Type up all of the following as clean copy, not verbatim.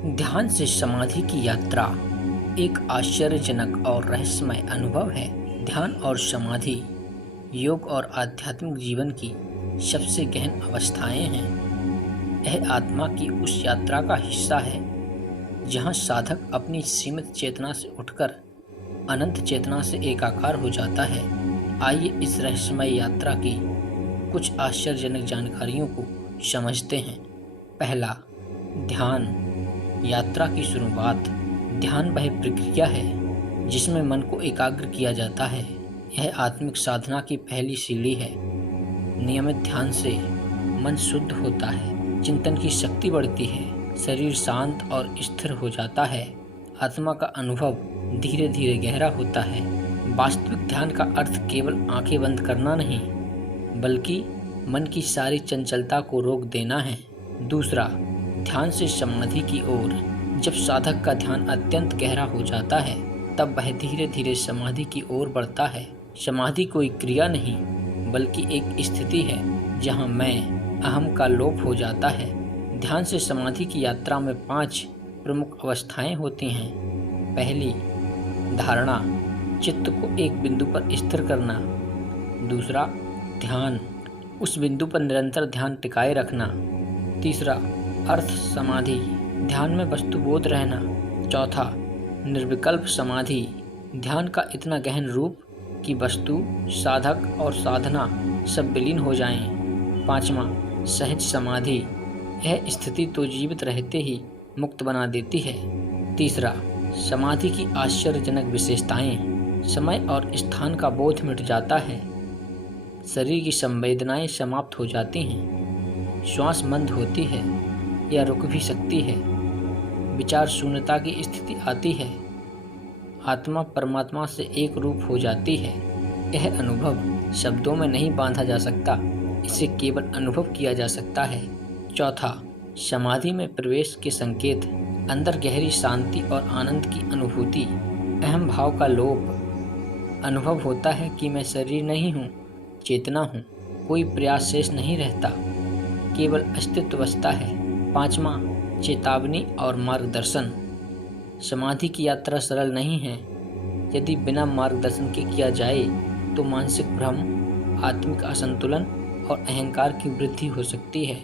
ध्यान से समाधि की यात्रा एक आश्चर्यजनक और रहस्यमय अनुभव है। ध्यान और समाधि योग और आध्यात्मिक जीवन की सबसे गहन अवस्थाएं हैं। यह आत्मा की उस यात्रा का हिस्सा है जहां साधक अपनी सीमित चेतना से उठकर अनंत चेतना से एकाकार हो जाता है। आइए इस रहस्यमय यात्रा की कुछ आश्चर्यजनक जानकारियों को समझते हैं। पहला, ध्यान। यात्रा की शुरुआत। ध्यान वह प्रक्रिया है जिसमें मन को एकाग्र किया जाता है। यह आत्मिक साधना की पहली सीढ़ी है। नियमित ध्यान से मन शुद्ध होता है, चिंतन की शक्ति बढ़ती है, शरीर शांत और स्थिर हो जाता है, आत्मा का अनुभव धीरे धीरे गहरा होता है। वास्तविक ध्यान का अर्थ केवल आंखें बंद करना नहीं, बल्कि मन की सारी चंचलता को रोक देना है। दूसरा, ध्यान से समाधि की ओर। जब साधक का ध्यान अत्यंत गहरा हो जाता है तब वह धीरे धीरे समाधि की ओर बढ़ता है। समाधि कोई क्रिया नहीं, बल्कि एक स्थिति है जहां मैं, अहम का लोप हो जाता है। ध्यान से समाधि की यात्रा में 5 प्रमुख अवस्थाएं होती हैं। पहली, धारणा, चित्त को एक बिंदु पर स्थिर करना। दूसरा, ध्यान, उस बिंदु पर निरंतर ध्यान टिकाए रखना। तीसरा, अर्थ समाधि, ध्यान में वस्तुबोध रहना। चौथा, निर्विकल्प समाधि, ध्यान का इतना गहन रूप कि वस्तु, साधक और साधना सब विलीन हो जाएं। पांचवा, सहज समाधि, यह स्थिति तो जीवित रहते ही मुक्त बना देती है। तीसरा, समाधि की आश्चर्यजनक विशेषताएं। समय और स्थान का बोध मिट जाता है, शरीर की संवेदनाएं समाप्त हो जाती हैं, श्वास मंद होती है या रुक भी सकती है, विचार शून्यता की स्थिति आती है, आत्मा परमात्मा से एक रूप हो जाती है। यह अनुभव शब्दों में नहीं बांधा जा सकता, इसे केवल अनुभव किया जा सकता है। चौथा, समाधि में प्रवेश के संकेत। अंदर गहरी शांति और आनंद की अनुभूति, अहम भाव का लोप। अनुभव होता है कि मैं शरीर नहीं हूँ, चेतना हूँ, कोई प्रयास शेष नहीं रहता, केवल अस्तित्व बचता है। पांचवा, चेतावनी और मार्गदर्शन। समाधि की यात्रा सरल नहीं है। यदि बिना मार्गदर्शन के किया जाए तो मानसिक भ्रम, आत्मिक असंतुलन और अहंकार की वृद्धि हो सकती है।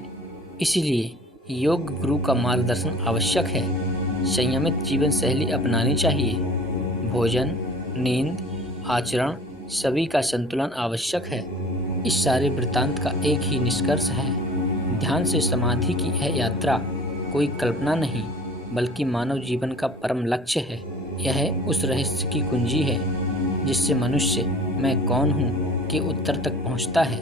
इसीलिए योग गुरु का मार्गदर्शन आवश्यक है। संयमित जीवन शैली अपनानी चाहिए। भोजन, नींद, आचरण सभी का संतुलन आवश्यक है। इस सारे वृत्तांत का एक ही निष्कर्ष है, ध्यान से समाधि की यह यात्रा कोई कल्पना नहीं, बल्कि मानव जीवन का परम लक्ष्य है। यह उस रहस्य की कुंजी है जिससे मनुष्य मैं कौन हूँ के उत्तर तक पहुँचता है।